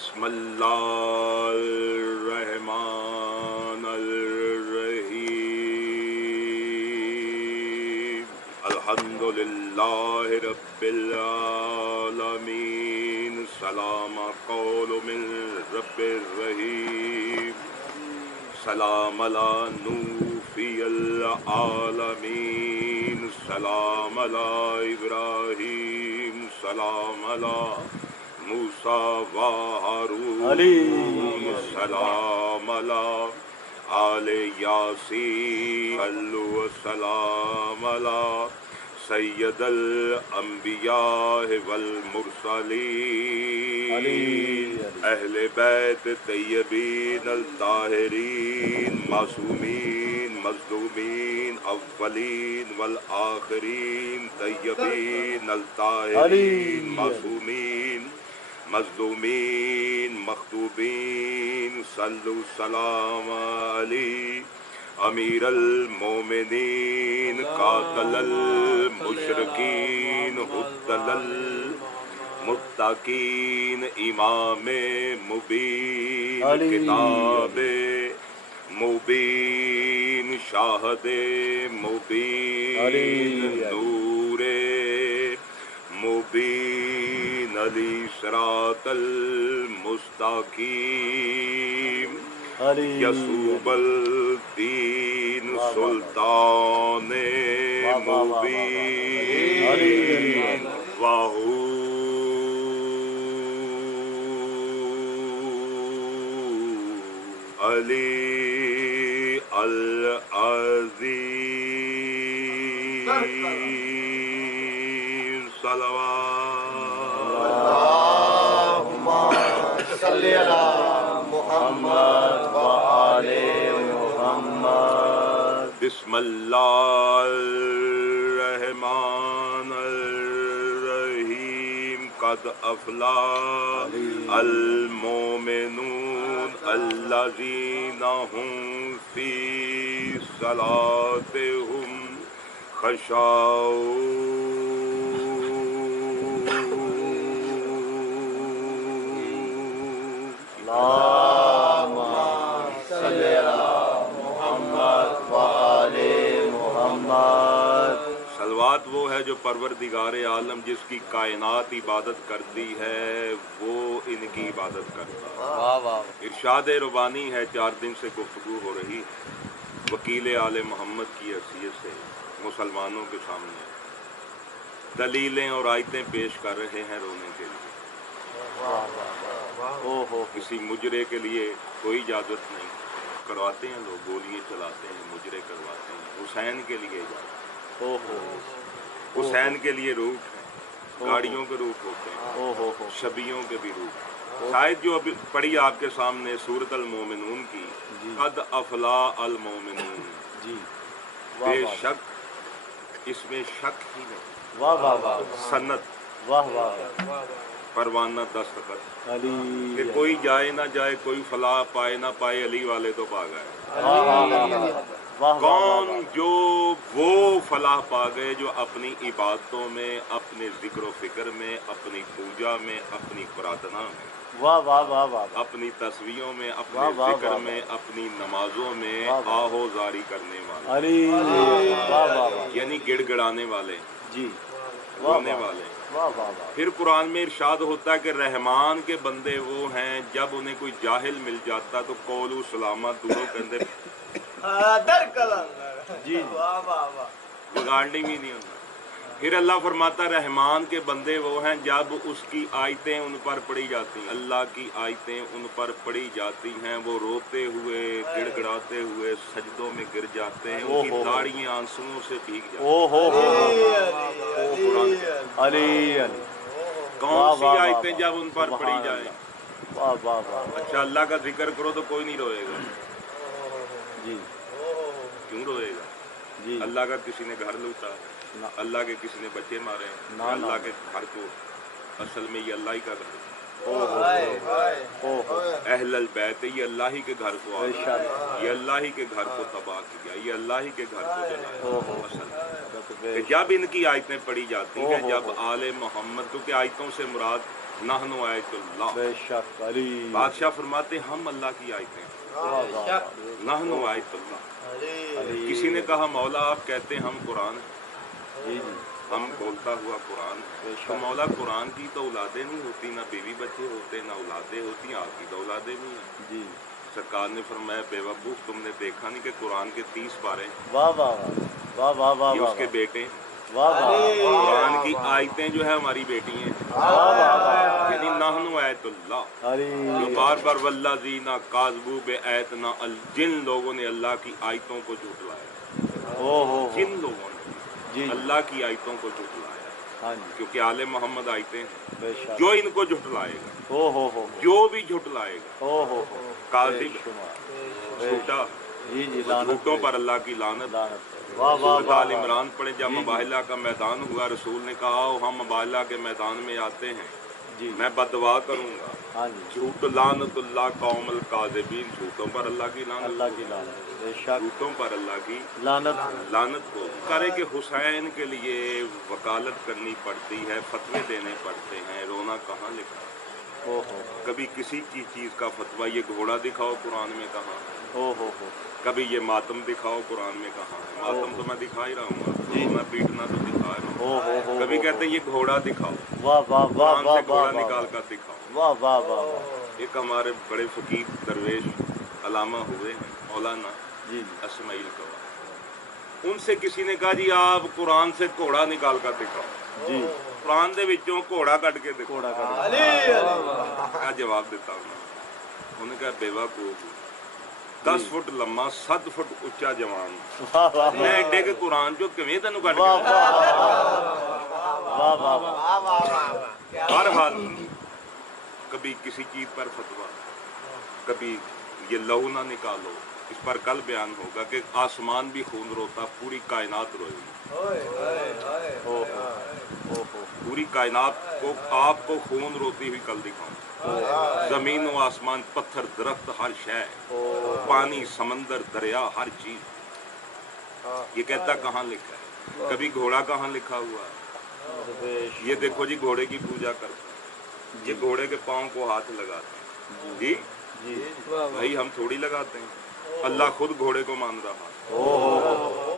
بسم اللہ الرحمن الرحیم الحمد للہ رب العالمین سلام قول من رب الرحیم سلام علی نوح فی العالمین سلام علی ابراہیم سلام علی موسیٰ و ہارون سلام علی آل یاسین صلو وسلام علی سید الانبیاء والمرسلین اہل بیت طیبین الطاہرین معصومین مظلومین اولین والآخرین طیبین الطاہرین معصومین مظلومین مخطوبین صلو سلام علی امیر المومنین قاتل المشرکین حدل المتقین امام مبین کتاب مبین شاہد مبین نور مبین علی صراط المستقیم یسوب الدین سلطان مبین واہو علی العظیم صلوات اللہم صلی علی محمد وآل محمد بسم اللہ الرحمن الرحیم قد افلاح المؤمنون الذین هم فی صلاتهم خشعون اللہم صلی علی محمد وآل محمد صلوات وہ ہے جو پروردگار عالم جس کی کائنات عبادت کرتی ہے وہ ان کی عبادت کرتا ہے۔ ارشاد ربانی ہے، 4 دن سے گفتگو ہو رہی وکیل آل محمد کی حیثیت سے مسلمانوں کے سامنے دلیلیں اور آیتیں پیش کر رہے ہیں رونے کے لیے۔ کسی مجرے کے لیے کوئی اجازت نہیں، کرواتے ہیں لوگ، گولیاں چلاتے ہیں، مجرے کرواتے ہیں۔ حسین کے لیے اجازت، حسین کے لیے روٹ ہے، گاڑیوں کے روٹ ہوتے ہیں، شبیوں کے بھی روٹ۔ شاید جو ابھی پڑھی آپ کے سامنے سورۃ المومنون کی، قد افلاح المومنون، بے شک اس میں شک ہی نہیں، سند پروانہ دستخط کہ کوئی جائے نہ جائے، کوئی فلاح پائے نہ پائے، علی والے تو پا گئے۔ کون؟ جو وہ فلاح پا گئے جو اپنی عبادتوں میں، اپنے ذکر و فکر میں، اپنی پوجا میں، اپنی پرارتھنا میں، اپنی تصویروں میں، اپنے ذکر میں، اپنی نمازوں میں آہو زاری کرنے والے، یعنی گڑ گڑانے والے، رونے والے۔ پھر قرآن میں ارشاد ہوتا ہے کہ رحمان کے بندے وہ ہیں جب انہیں کوئی جاہل مل جاتا تو قولو سلامہ دوروں کے اندر بگاڑنی بھی نہیں ہوتا۔ پھر اللہ فرماتا رحمان کے بندے وہ ہیں جب اس کی آیتیں ان پر پڑھی جاتی ہیں، اللہ کی آیتیں ان پر پڑھی جاتی ہیں، وہ روتے ہوئے، گڑ گڑاتے ہوئے سجدوں میں گر جاتے ہیں، ان کی داڑھیاں آنسوؤں سے بھیگ جاتی ہیں۔ کون سی آیتیں جب ان پر پڑھی جائیں؟ اچھا، اللہ کا ذکر کرو تو کوئی نہیں روئے گا، کیوں روئے گا؟ اللہ کا کسی نے گھر لوٹا، اللہ کے کسی نے بچے مارے، اللہ کے گھر کو اصل میں یہ اللہ ہی کا گھر ہے۔ अहलल बैत, ये अल्लाह ही के घर को आया, ये अल्लाह ही के घर को तबाह किया, ये अल्लाह ही के घर को जलाया। कि जब इनकी आयतें पढ़ी जाती हैं, जब आले मोहम्मद, क्योंकि आयतों से मुराद नहनु आयतुल्लाह, बादशाह फरमाते हम अल्लाह की आयतें, नहनु आयतुल्लाह। किसी ने कहा मौला आप कहते हैं हम कुरान हैं, हम बोलता हुआ कुरान, तो मौला कुरान की तो औलादे नहीं होती, ना बीवी बच्चे होते, ना औलादे होती, आपकी तो औलादे नहीं है जी। सरकार ने फरमाया बेवकूफ, तुमने देखा नहीं कि कुरान के 30 पारे, वाह वाह वाह वाह वाह, ये उसके बेटे, कुरान की आयतें जो है हमारी बेटी हैं, यानी नाहनु आयतुल्लाह। जो बार बार वल्लाज़ीना काज़बू बिआयतिना, जिन लोगों ने अल्लाह की आयतों को झुठलाया, जिन लोगों ने अल्लाह की आयतों को झुठलाया, क्योंकि आले मोहम्मद आयतें, जो इनको झुठलाएगा, जो भी झुठलाएगा, काज़िब, झूठा, झूठों पर अल्लाह की लानत। आल इमरान पढ़े, जब मुबाहिला का मैदान हुआ, रसूल ने कहा हम मुबाहिला के मैदान में आते हैं, मैं बददुआ करूंगा, झूठ लानतुल्लाह कौमल काज़िबीन, झूठों पर अल्लाह की लानत, झूठों पर अल्लाह की लानत को करे कि हुसैन के लिए वकालत करनी पड़ती है, फतवे देने पड़ते हैं, रोना कहाँ लिखा, कभी किसी चीज का फतवा, ये घोड़ा दिखाओ कुरान में कहाँ, कभी ये मातम दिखाओ कुरान में कहाँ है, मातम तो मैं दिखा ही रहा हूँ, रोना पीटना तो दिखा रहा हूँ, कभी कहते हैं ये घोड़ा दिखाओ, कुरान से घोड़ा निकाल कर दिखाओ। एक हमारे बड़े फकीर दरवेश अलामा हुए हैं मौलाना इस्माइल कवा, उनसे किसी ने कहा जी आप कुरान से घोड़ा निकाल कर दिखाओ जी, कुरान दे विचों घोड़ा कट के देखो, क्या जवाब देता उन्होंने कहा बेवकूफ, 10 फुट लम्मा 7 फुट उच्चा जवान, मैं एडे के कुरान चो किवें तैनूं कट के, हर हाल कभी किसी चीज पर फतवा, कभी ये लहू ना निकालो, इस पर कल बयान होगा कि आसमान भी खून रोता, पूरी कायनात रोएगी, पूरी कायनात को आपको खून रोती हुई कल दिखाऊं, जमीन व आसमान, पत्थर दरख्त, हर शय, पानी समंदर दरिया, हर चीज। ये कहता कहाँ लिखा है, कभी घोड़ा कहाँ लिखा हुआ है, ये देखो जी घोड़े की पूजा करते हैं, ये घोड़े के पाँव को हाथ लगाते हैं जी, भाई हम थोड़ी लगाते हैं, अल्लाह खुद घोड़े को मान रहा है,